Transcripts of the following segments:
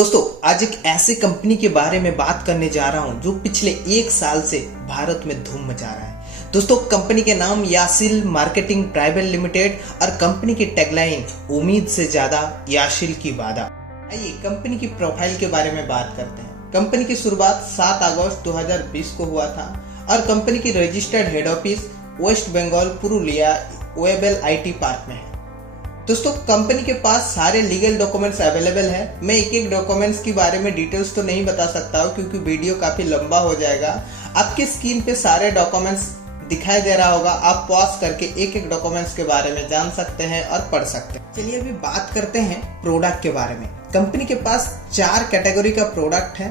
दोस्तों आज एक ऐसी कंपनी के बारे में बात करने जा रहा हूं जो पिछले एक साल से भारत में धूम मचा रहा है। दोस्तों कंपनी के नाम यासिल मार्केटिंग प्राइवेट लिमिटेड और कंपनी की टैगलाइन उम्मीद से ज्यादा यासिल की वादा। आइए कंपनी की प्रोफाइल के बारे में बात करते हैं। कंपनी की शुरुआत 7 अगस्त 2020 को हुआ था और कंपनी की registered head office West Bengal Purulia Webel IT park में है। दोस्तों कंपनी के पास सारे लीगल डॉक्यूमेंट्स अवेलेबल है। मैं एक एक डॉक्यूमेंट्स के बारे में डिटेल्स तो नहीं बता सकता हूँ क्योंकि वीडियो काफी लंबा हो जाएगा। आपके स्क्रीन पे सारे डॉक्यूमेंट्स दिखाई दे रहा होगा, आप पॉज करके एक एक डॉक्यूमेंट्स के बारे में जान सकते हैं और पढ़ सकते हैं। चलिए अभी बात करते हैं प्रोडक्ट के बारे में। कंपनी के पास 4 कैटेगरी का प्रोडक्ट है,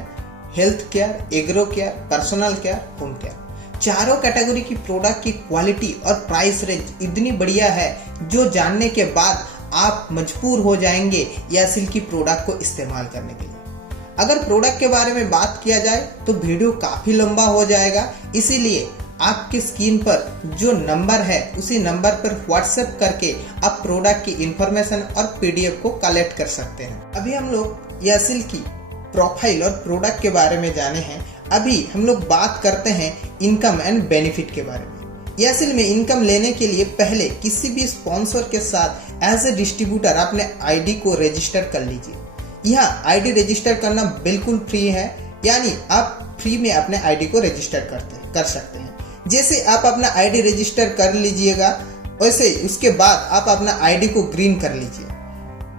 health care, agro care, personal care, home care. चारों कैटेगरी की प्रोडक्ट की क्वालिटी और प्राइस रेंज इतनी बढ़िया है जो जानने के बाद आप मजबूर हो जाएंगे यासिल की प्रोडक्ट को इस्तेमाल करने के लिए। अगर प्रोडक्ट के बारे में बात किया जाए तो वीडियो काफी लंबा हो जाएगा, इसीलिए आपके स्क्रीन पर जो नंबर है उसी नंबर पर व्हाट्सएप करके आप प्रोडक्ट की इंफॉर्मेशन और पीडीएफ को कलेक्ट कर सकते हैं। अभी हम लोग यासिल की प्रोफाइल और प्रोडक्ट के बारे में जाने हैं। अभी हम लोग बात करते हैं इनकम एंड बेनिफिट के बारे में। यासिल में इनकम लेने के लिए पहले किसी भी स्पॉन्सर के साथ एज ए डिस्ट्रीब्यूटर अपने आईडी को रजिस्टर कर लीजिए। यहाँ आईडी रजिस्टर करना बिल्कुल फ्री है, यानी आप फ्री में अपने आईडी को रजिस्टर कर सकते हैं। जैसे आप अपना आईडी रजिस्टर कर लीजिएगा वैसे उसके बाद आप अपना आईडी को ग्रीन कर लीजिए।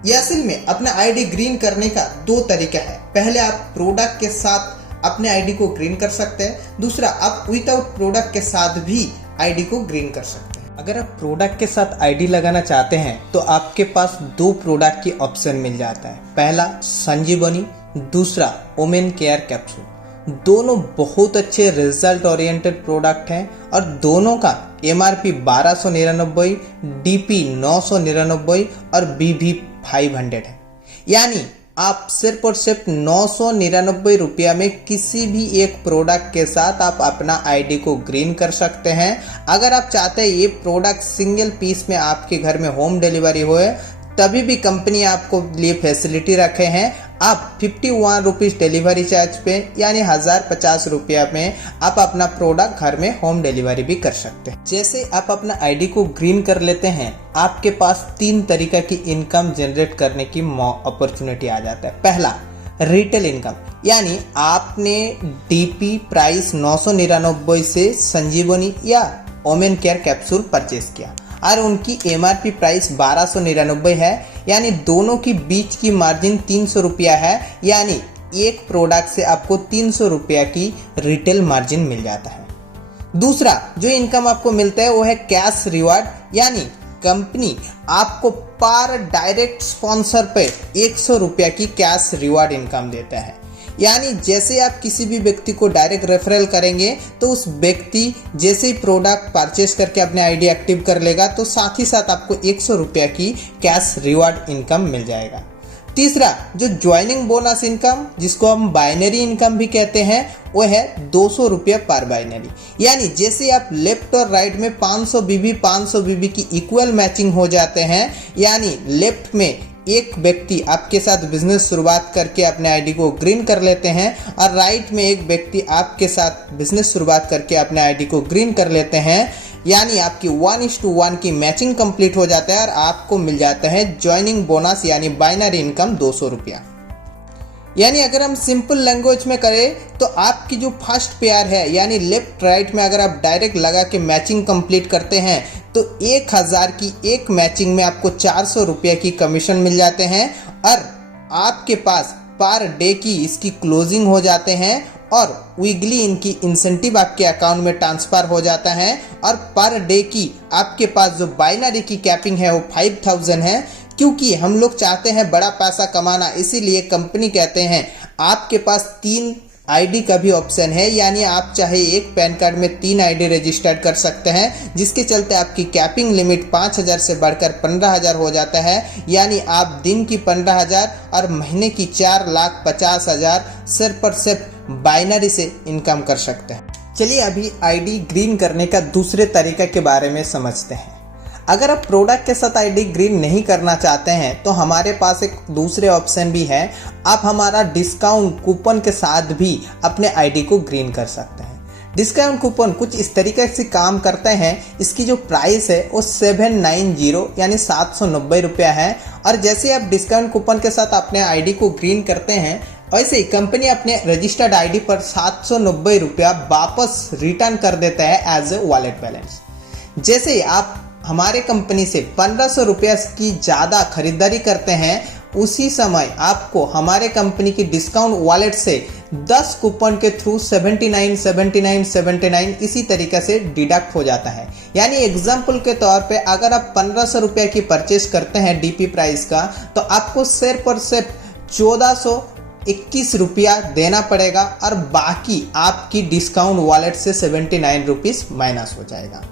यासिल में अपना आईडी ग्रीन करने का 2 तरीका है। पहले आप प्रोडक्ट के साथ अपने आईडी को ग्रीन कर सकते हैं, दूसरा आप विदाउट प्रोडक्ट के साथ भी आईडी को ग्रीन कर सकते हैं। अगर आप प्रोडक्ट के साथ आईडी लगाना चाहते हैं तो आपके पास 2 प्रोडक्ट की ऑप्शन मिल जाता है। पहला संजीवनी, दूसरा वुमेन केयर कैप्सूल। दोनों बहुत अच्छे रिजल्ट ओरिएंटेड प्रोडक्ट हैं और दोनों का एमआरपी 1299, डीपी 999 और बीबी 500 है। यानी आप सिर्फ और सिर्फ 999 रुपया में किसी भी एक प्रोडक्ट के साथ आप अपना आईडी को ग्रीन कर सकते हैं। अगर आप चाहते हैं ये प्रोडक्ट सिंगल पीस में आपके घर में होम डिलीवरी होए तभी भी कंपनी आपको लिए फैसिलिटी रखे हैं। आप 51 रुपीज डिलीवरी चार्ज पे यानी 1050 रुपया में आप अपना प्रोडक्ट घर में होम डिलीवरी भी कर सकते हैं। जैसे आप अपना आईडी को ग्रीन कर लेते हैं आपके पास 3 तरीका की इनकम जनरेट करने की अपॉर्चुनिटी आ जाता है। पहला रिटेल इनकम, यानी आपने डीपी प्राइस 999 से संजीवनी या वुमेन केयर कैप्सूल परचेस किया और उनकी एमआरपी प्राइस 1299 है, यानी दोनों की बीच की मार्जिन 300 रुपया है। यानी एक प्रोडक्ट से आपको 300 रुपया की रिटेल मार्जिन मिल जाता है। दूसरा जो इनकम आपको मिलता है वो है कैश रिवार्ड, यानी कंपनी आपको पर डायरेक्ट स्पॉन्सर पे 100 रुपया की कैश रिवार्ड इनकम देता है। यानी जैसे आप किसी भी व्यक्ति को डायरेक्ट रेफरल करेंगे तो उस व्यक्ति जैसे ही प्रोडक्ट परचेस करके अपने आईडी एक्टिव कर लेगा तो साथ ही साथ आपको 100 रुपया की कैश रिवार्ड इनकम मिल जाएगा। तीसरा जो ज्वाइनिंग बोनस इनकम जिसको हम बाइनरी इनकम भी कहते हैं वो है 200 रुपया पर बाइनरी। यानी जैसे आप लेफ्ट और राइट में 500 बीबी की इक्वल मैचिंग हो जाते हैं, यानी लेफ्ट में एक व्यक्ति आपके साथ बिजनेस शुरुआत करके अपने आईडी को ग्रीन कर लेते हैं और राइट में एक व्यक्ति आपके साथ बिजनेस शुरुआत करके अपने आईडी को ग्रीन कर लेते हैं, यानी आपकी 1:1 की मैचिंग कंप्लीट हो जाता है और आपको मिल जाता है ज्वाइनिंग बोनस यानी बाइनरी इनकम 200 रुपया। यानी अगर हम सिंपल लैंग्वेज में करें तो आपकी जो फर्स्ट पेयर है यानी लेफ्ट राइट में अगर आप डायरेक्ट लगा के मैचिंग कंप्लीट करते हैं तो 1000 की एक मैचिंग में आपको 400 रुपये की कमीशन मिल जाते हैं और आपके पास पर डे की इसकी क्लोजिंग हो जाते हैं और वीकली इनकी इंसेंटिव आपके अकाउंट में ट्रांसफर हो जाता है और पर डे की आपके पास जो बाइनरी की कैपिंग है वो 5000 है। क्योंकि हम लोग चाहते हैं बड़ा पैसा कमाना, इसीलिए कंपनी कहते हैं आपके पास 3 आईडी का भी ऑप्शन है, यानी आप चाहे एक पैन कार्ड में 3 आईडी रजिस्टर कर सकते हैं, जिसके चलते आपकी कैपिंग लिमिट 5000 से बढ़कर 15000 हो जाता है। यानी आप दिन की 15000 और महीने की 4,50,000 सिर्फ और सिर्फ बाइनरी से इनकम कर सकते हैं। चलिए अभी आईडी ग्रीन करने का दूसरे तरीका के बारे में समझते हैं। अगर आप प्रोडक्ट के साथ आईडी ग्रीन नहीं करना चाहते हैं तो हमारे पास एक दूसरे ऑप्शन भी है। आप हमारा डिस्काउंट कूपन के साथ भी अपने आईडी को ग्रीन कर सकते हैं। डिस्काउंट कूपन कुछ इस तरीके से काम करते हैं। इसकी जो प्राइस है वो 790 यानी 790 रुपया है। और जैसे आप डिस्काउंट कूपन के साथ अपने आईडी को ग्रीन करते हैं, वैसे ही कंपनी अपने रजिस्टर्ड आईडी पर 790 रुपया वापस रिटर्न कर देता है एज ए वॉलेट बैलेंस। जैसे ही आप हमारे कंपनी से 1500 रुपया की ज़्यादा खरीदारी करते हैं, उसी समय आपको हमारे कंपनी की डिस्काउंट वॉलेट से 10 कूपन के थ्रू 79, 79, 79 इसी तरीके से डिडक्ट हो जाता है। यानी एग्जाम्पल के तौर पे अगर आप 1500 रुपये की परचेज करते हैं डीपी प्राइस का, तो आपको सिर्फ और सिर्फ 1421 रुपया देना पड़ेगा और बाकी आपकी डिस्काउंट वॉलेट से 79 रुपीज़ माइनस हो जाएगा।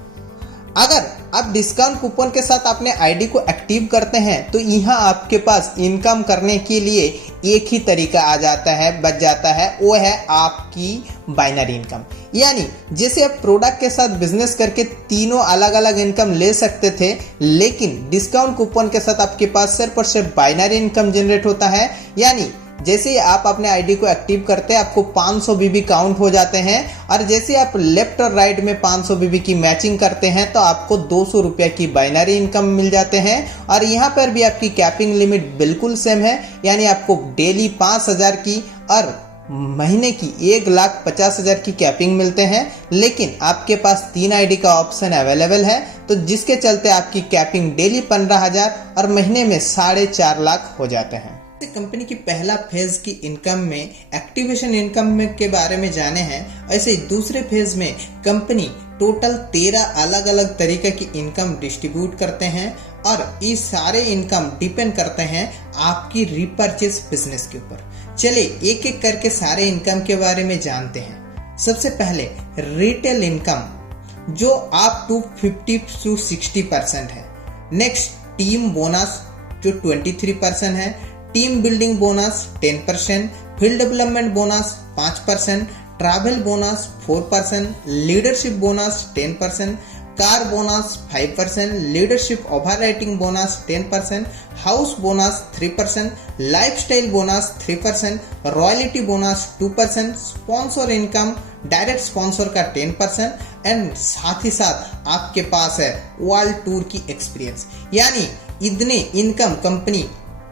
अगर आप डिस्काउंट कूपन के साथ अपने आईडी को एक्टिव करते हैं तो यहाँ आपके पास इनकम करने के लिए एक ही तरीका आ जाता है, बच जाता है, वो है आपकी बाइनरी इनकम। यानी जैसे आप प्रोडक्ट के साथ बिजनेस करके तीनों अलग अलग इनकम ले सकते थे, लेकिन डिस्काउंट कूपन के साथ आपके पास सिर्फ और सिर्फ बाइनरी इनकम जनरेट होता है। यानी जैसे ही आप अपने आईडी को एक्टिव करते हैं, आपको 500 बीबी काउंट हो जाते हैं। और जैसे आप लेफ्ट और राइट में 500 बीबी की मैचिंग करते हैं तो आपको 200 रुपये की बाइनरी इनकम मिल जाते हैं। और यहाँ पर भी आपकी कैपिंग लिमिट बिल्कुल सेम है, यानी आपको डेली 5000 की और महीने की 1,50,000 की कैपिंग मिलते हैं। लेकिन आपके पास 3 आईडी का ऑप्शन अवेलेबल है, तो जिसके चलते आपकी कैपिंग डेली 15,000 और महीने में 4.5 लाख हो जाते हैं। कंपनी की पहला फेज की इनकम में एक्टिवेशन इनकम में के बारे में जाने हैं। ऐसे ही दूसरे फेज में कंपनी टोटल 13 अलग अलग तरीके की इनकम डिस्ट्रीब्यूट करते हैं और ये सारे इनकम डिपेंड करते हैं आपकी रिपर्चेस बिजनेस के ऊपर। चलिए एक एक करके सारे इनकम के बारे में जानते हैं। सबसे पहले रिटेल इनकम जो आप 250 to 60% है। नेक्स्ट टीम बोनस जो 23% है, team building bonus 10%, field development bonus 5%, travel bonus 4%, leadership bonus 10%, car bonus 5%, leadership overwriting bonus 10%, house bonus 3%, lifestyle bonus 3%, royalty bonus 2%, sponsor income direct sponsor का 10% and साथ ही साथ आपके पास है वर्ल्ड टूर की experience. यानी इतने इनकम कंपनी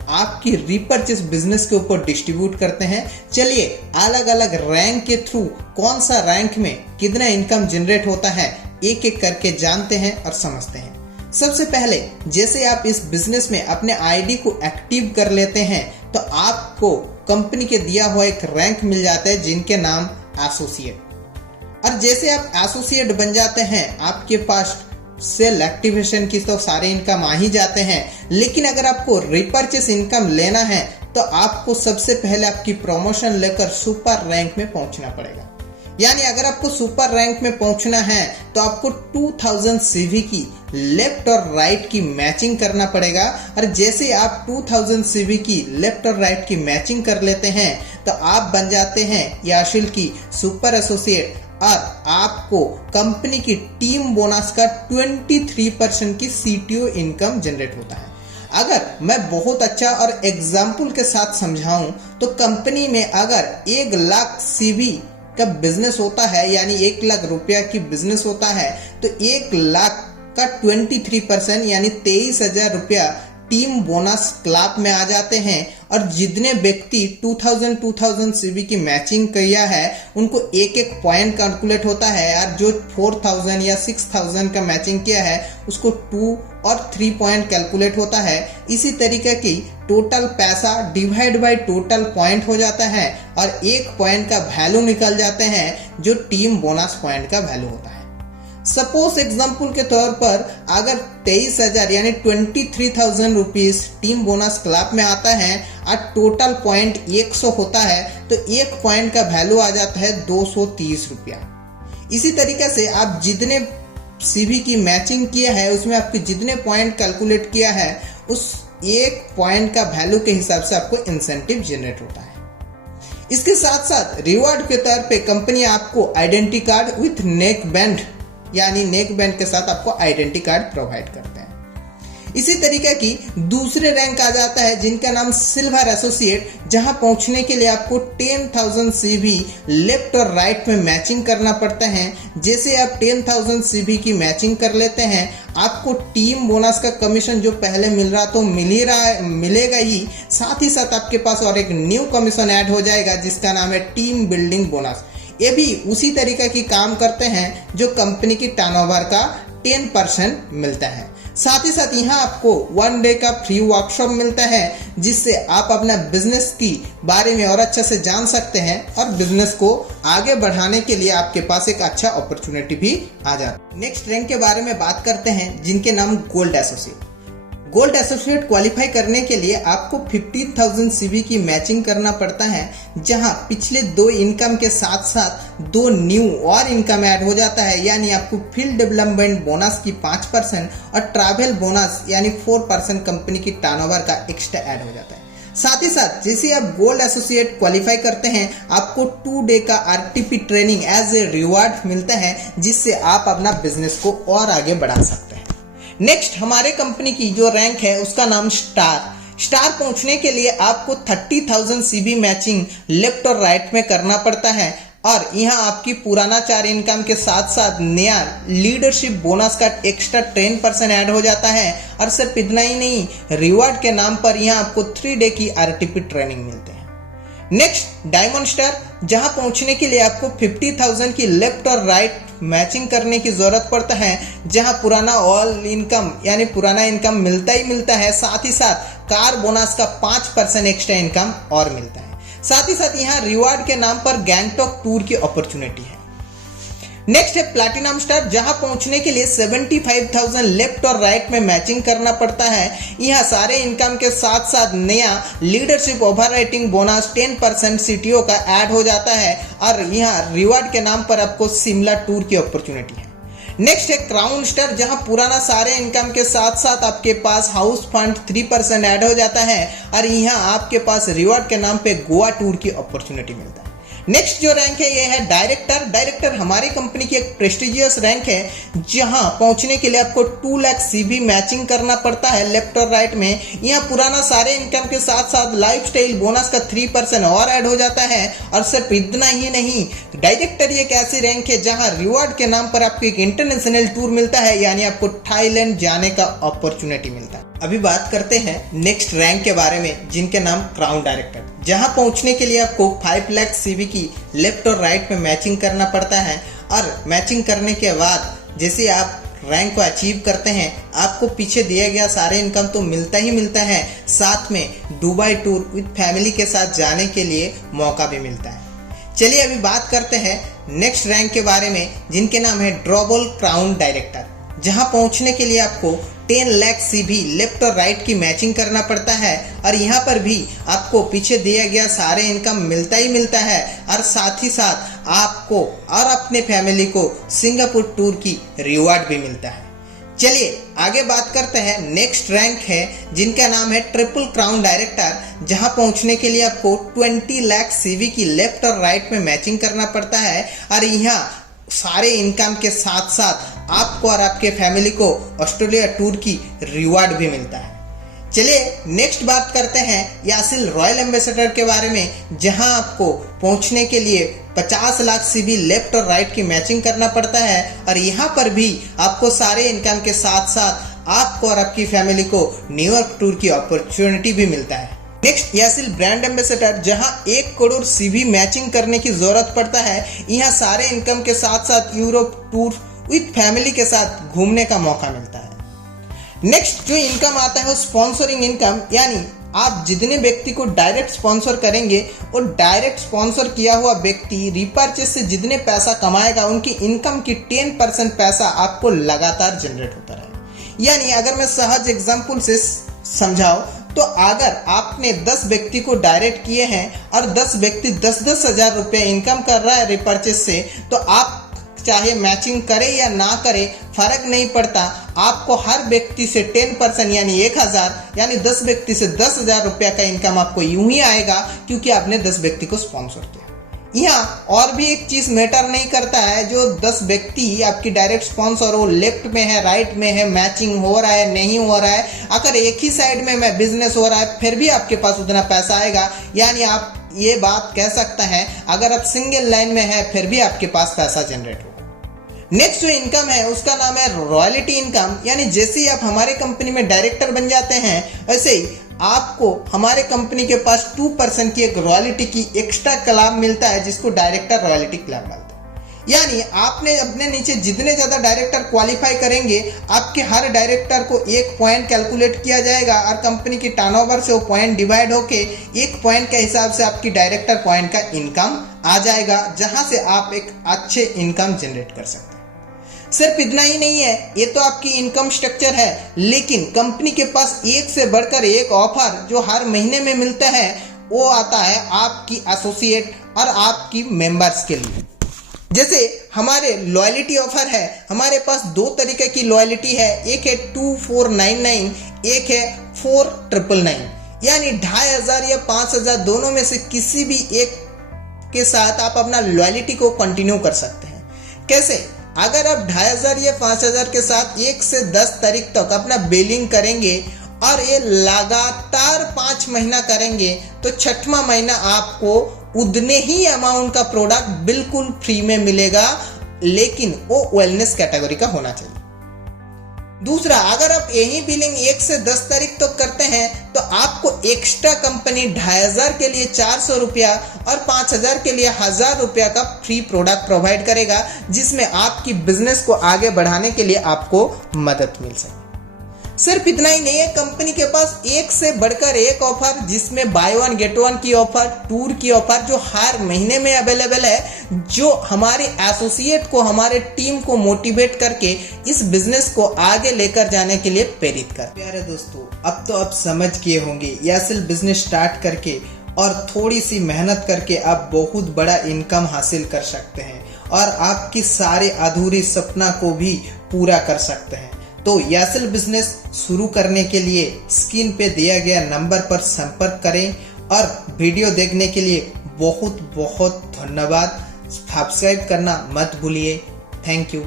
आपकी repurchase business के ऊपर डिस्ट्रीब्यूट करते हैं। चलिए अलग अलग रैंक के थ्रू कौन सा रैंक में कितना इनकम जनरेट होता है एक एक करके जानते हैं और समझते हैं। सबसे पहले जैसे आप इस बिजनेस में अपने आईडी को एक्टिव कर लेते हैं तो आपको कंपनी के दिया हुआ एक रैंक मिल जाता है जिनके नाम एसोसिएट। और जैसे आप एसोसिएट बन जाते हैं आपके पास सेल एक्टिवेशन की तो सारे इनकम आ ही जाते हैं। लेकिन अगर आपको रिपर्चेस इनकम लेना है तो आपको सबसे पहले आपकी प्रमोशन लेकर सुपर रैंक में पहुंचना पड़ेगा। यानी अगर आपको सुपर रैंक में पहुंचना है तो आपको 2000 सीवी की लेफ्ट और राइट की मैचिंग करना पड़ेगा। और जैसे आप 2000 सीवी की लेफ्ट और राइट की मैचिंग कर लेते हैं तो आप बन जाते हैं याशिल की सुपर एसोसिएट और आपको कंपनी की टीम बोनस का 23% की सीटीओ इनकम जनरेट होता है। अगर मैं बहुत अच्छा और एग्जाम्पल के साथ समझाऊं तो कंपनी में अगर 1 लाख सीवी का बिजनेस होता है, यानी 1 लाख रुपया की बिजनेस होता है, तो 1 लाख का 23% यानी 23,000 रुपया टीम बोनस क्लब में आ जाते हैं। और जितने व्यक्ति 2000 सीवी की मैचिंग किया है उनको एक एक पॉइंट कैलकुलेट होता है। यार जो 4000 या 6000 का मैचिंग किया है उसको 2 और 3 पॉइंट कैलकुलेट होता है। इसी तरीके की टोटल पैसा डिवाइड बाय टोटल पॉइंट हो जाता है और एक पॉइंट का वैल्यू निकल जाते हैं जो टीम बोनस पॉइंट का वैल्यू होता है। सपोज एग्जाम्पल के तौर पर अगर 23,000 यानी 23,000 रुपीज टीम बोनस क्लब में आता है और टोटल पॉइंट 100 होता है तो एक पॉइंट का वैल्यू आ जाता है 230 रुपया। इसी तरीके से आप जितने सीवी की मैचिंग किया है उसमें आपके जितने पॉइंट कैलकुलेट किया है उस एक पॉइंट का वैल्यू के हिसाब से आपको इंसेंटिव जनरेट होता है। इसके साथ साथ रिवॉर्ड के तौर पे कंपनी आपको identity card with neck band यानी नेक बैंड के साथ आपको आइडेंटिटी कार्ड प्रोवाइड करते हैं। इसी तरीके की दूसरे रैंक आ जाता है जिनका नाम सिल्वर एसोसिएट, जहां पहुंचने के लिए आपको 10,000 CV लेफ्ट और राइट में मैचिंग करना पड़ता है। जैसे आप 10,000 CV की मैचिंग कर लेते हैं, आपको टीम बोनस का कमीशन जो पहले मिल रहा तो मिलेगा ही, साथ ही साथ आपके पास और एक न्यू कमीशन ऐड हो जाएगा जिसका नाम है टीम बिल्डिंग बोनस। ये भी उसी तरीके की काम करते हैं जो कंपनी की टर्नओवर का 10% मिलता है। साथ ही साथ यहाँ आपको 1 डे का फ्री वर्कशॉप मिलता है जिससे आप अपना बिजनेस की बारे में और अच्छे से जान सकते हैं और बिजनेस को आगे बढ़ाने के लिए आपके पास एक अच्छा अपॉर्चुनिटी भी आ जाता है। नेक्स्ट रैंक के बारे में बात करते हैं जिनके नाम gold associate. Gold associate qualify करने के लिए आपको 15,000 CV की मैचिंग करना पड़ता है, जहां पिछले 2 इनकम के साथ साथ 2 न्यू और इनकम ऐड हो जाता है। यानी आपको फील्ड डेवलपमेंट बोनस की 5% और ट्रैवल बोनस यानी 4% कंपनी की टर्नओवर का एक्स्ट्रा ऐड हो जाता है। साथ ही साथ जैसे आप गोल्ड एसोसिएट क्वालिफाई करते हैं, आपको 2 डे का RTP training as a reward मिलता है जिससे आप अपना बिजनेस को और आगे बढ़ा सकते हैं। नेक्स्ट हमारे कंपनी की जो रैंक है उसका नाम स्टार पहुंचने के लिए आपको 30,000 CV मैचिंग लेफ्ट और राइट में करना पड़ता है और यहाँ आपकी पुराना 4 इनकम के साथ साथ नया लीडरशिप बोनस का एक्स्ट्रा 10% ऐड हो जाता है। और सिर्फ इतना ही नहीं, रिवार्ड के नाम पर यहाँ आपको 3 डे की RTP ट्रेनिंग मिलते हैं। नेक्स्ट डायमंड स्टार, जहां पहुंचने के लिए आपको 50,000 की लेफ्ट और राइट मैचिंग करने की जरूरत पड़ता है, जहां पुराना ऑल इनकम यानी पुराना इनकम मिलता ही मिलता है, साथ ही साथ कार बोनस का 5% एक्स्ट्रा इनकम और मिलता है। साथ ही साथ यहाँ रिवार्ड के नाम पर गैंगटॉक टूर की अपॉर्चुनिटी है। नेक्स्ट है प्लैटिनम स्टार, जहां पहुंचने के लिए 75,000 लेफ्ट और राइट में मैचिंग करना पड़ता है। यहाँ सारे इनकम के साथ साथ नया लीडरशिप ओवरराइटिंग बोनस 10% CTO का ऐड हो जाता है और यहाँ रिवार्ड के नाम पर आपको शिमला टूर की अपॉर्चुनिटी है। नेक्स्ट है क्राउन स्टार, जहां पुराना सारे इनकम के साथ साथ आपके पास हाउस फंड 3% ऐड हो जाता है और यहाँ आपके पास रिवार्ड के नाम पे गोवा टूर की अपॉर्चुनिटी मिलता है। नेक्स्ट जो रैंक है ये है डायरेक्टर हमारी कंपनी की एक प्रेस्टिजियस रैंक है, जहां पहुंचने के लिए आपको 2 लाख CV मैचिंग करना पड़ता है लेफ्ट और राइट में। यहाँ पुराना सारे इनकम के साथ साथ लाइफस्टाइल बोनस का 3% और ऐड हो जाता है। और सिर्फ इतना ही नहीं, डायरेक्टर एक ऐसी रैंक है जहां रिवार्ड के नाम पर आपको एक इंटरनेशनल टूर मिलता है, यानी आपको थाईलैंड जाने का अपॉर्चुनिटी मिलता है। अभी बात करते हैं नेक्स्ट रैंक के बारे में जिनके नाम क्राउन डायरेक्टर, जहां पहुंचने के लिए आपको 5 लाख CV की लेफ्ट और राइट में मैचिंग करना पड़ता है। और मैचिंग करने के बाद जैसे आप रैंक को अचीव करते हैं, आपको पीछे दिया गया सारे इनकम तो मिलता ही मिलता है, साथ में दुबई टूर विद फैमिली के साथ जाने के लिए मौका भी मिलता है। चलिए अभी बात करते हैं नेक्स्ट रैंक के बारे में जिनके नाम है ड्रॉबल क्राउन डायरेक्टर, जहां पहुंचने के लिए आपको 10 लाख CV लेफ्ट और राइट की मैचिंग करना पड़ता है। और यहाँ पर भी आपको पीछे दिया गया सारे इनकम मिलता ही मिलता है और साथ ही साथ आपको और अपने फैमिली को सिंगापुर टूर की रिवार्ड भी मिलता है। चलिए आगे बात करते हैं। नेक्स्ट रैंक है जिनका नाम है ट्रिपल क्राउन डायरेक्टर, जहां पहुंचने के लिए आपको 20 लाख CV की लेफ्ट और राइट में मैचिंग करना पड़ता है और यहाँ सारे इनकम के साथ साथ आपको और आपके फैमिली को ऑस्ट्रेलिया टूर की रिवार्ड भी मिलता है। चलिए नेक्स्ट बात करते हैं यासिल रॉयल एम्बेसडर के बारे में, जहां आपको पहुंचने के लिए 50 लाख CV लेफ्ट और राइट की मैचिंग करना पड़ता है और यहाँ पर भी आपको सारे इनकम के साथ साथ आपको और आपकी फैमिली को न्यूयॉर्क टूर की अपॉर्चुनिटी भी मिलता है। नेक्स्ट यासिल ब्रांड एम्बेसडर, जहां 1 करोड़ CV मैचिंग करने की जरूरत पड़ता है। यहाँ सारे इनकम के साथ साथ यूरोप टूर विद फैमिली के साथ घूमने का मौका मिलता है। नेक्स्ट जो इनकम आता है वो स्पॉन्सरिंग इनकम, यानी आप जितने व्यक्ति को डायरेक्ट स्पॉन्सर करेंगे और डायरेक्ट स्पॉन्सर किया हुआ व्यक्ति रिपर्चेस से जितने पैसा कमाएगा उनकी इनकम की 10% पैसा आपको लगातार जनरेट होता रहेगा। यानी अगर मैं सहज एग्जांपल से समझाऊं तो अगर आपने 10 व्यक्ति को डायरेक्ट किए हैं और 10 व्यक्ति 10-10 हजार रुपये इनकम कर रहा है रिपर्चेस से, तो आप चाहे मैचिंग करे या ना करे फर्क नहीं पड़ता, आपको हर व्यक्ति से 10% यानी 1000 यानी 10 व्यक्ति से 10,000 रुपया का इनकम आपको यूं ही आएगा क्योंकि आपने 10 व्यक्ति को स्पॉन्सर किया। यहाँ और भी एक चीज मैटर नहीं करता है, जो 10 व्यक्ति आपकी डायरेक्ट स्पॉन्सर हो, लेफ्ट में है राइट में है, मैचिंग हो रहा है नहीं हो रहा है, अगर एक ही साइड में बिजनेस हो रहा है फिर भी आपके पास उतना पैसा आएगा। यानी आप ये बात कह सकते हैं अगर आप सिंगल लाइन में है फिर भी आपके पास पैसा जनरेट होगा। नेक्स्ट जो इनकम है उसका नाम है रॉयल्टी इनकम। यानी जैसे ही आप हमारे कंपनी में डायरेक्टर बन जाते हैं वैसे ही आपको हमारे कंपनी के पास 2% की एक रॉयल्टी की एक्स्ट्रा क्लब मिलता है, जिसको डायरेक्टर रॉयल्टी क्लब मिलता है। यानी आपने अपने नीचे जितने ज्यादा डायरेक्टर क्वालिफाई करेंगे, आपके हर डायरेक्टर को 1 पॉइंट कैलकुलेट किया जाएगा और कंपनी की टर्नओवर से वो पॉइंट डिवाइड होके 1 पॉइंट के हिसाब से आपकी डायरेक्टर पॉइंट का इनकम आ जाएगा, जहां से आप एक अच्छे इनकम जनरेट कर सकते हैं। सिर्फ इतना ही नहीं है, ये तो आपकी इनकम स्ट्रक्चर है, लेकिन कंपनी के पास एक से बढ़कर एक ऑफर जो हर महीने में मिलता है वो आता है आपकी एसोसिएट और आपकी मेंबर्स के लिए। जैसे हमारे लॉयल्टी ऑफर है, हमारे पास 2 तरीके की लॉयल्टी है, एक है 2499, एक है 4999। यानी 2500 या 5000 दोनों में से किसी भी एक के साथ आप अपना लॉयल्टी को कंटिन्यू कर सकते हैं। कैसे? अगर आप 2500 या 5000 के साथ 1 से 10 तारीख तक अपना बिलिंग करेंगे और ये लगातार 5 महीना करेंगे तो 6वां महीना आपको उतने ही अमाउंट का प्रोडक्ट बिल्कुल फ्री में मिलेगा, लेकिन वो वेलनेस कैटेगरी का होना चाहिए। दूसरा, अगर आप यही बिलिंग 1 से 10 तारीख तक करते हैं तो आपको एक्स्ट्रा कंपनी 2500 के लिए 400 रुपया और 5000 के लिए 1000 रुपया का फ्री प्रोडक्ट प्रोवाइड करेगा, जिसमें आपकी बिजनेस को आगे बढ़ाने के लिए आपको मदद मिल सके। सिर्फ इतना ही नहीं है, कंपनी के पास एक से बढ़कर एक ऑफर, जिसमें बाय 1 गेट 1 की ऑफर, टूर की ऑफर जो हर महीने में अवेलेबल है, जो हमारे एसोसिएट को, हमारे टीम को मोटिवेट करके इस बिजनेस को आगे लेकर जाने के लिए प्रेरित कर। प्यारे दोस्तों, अब तो आप समझ गए होंगे यासिल बिजनेस स्टार्ट करके और थोड़ी सी मेहनत करके आप बहुत बड़ा इनकम हासिल कर सकते हैं और आपकी सारे अधूरी सपना को भी पूरा कर सकते हैं। तो यासिल बिजनेस शुरू करने के लिए स्क्रीन पे दिया गया नंबर पर संपर्क करें और वीडियो देखने के लिए बहुत बहुत धन्यवाद। सब्सक्राइब करना मत भूलिए। Thank you.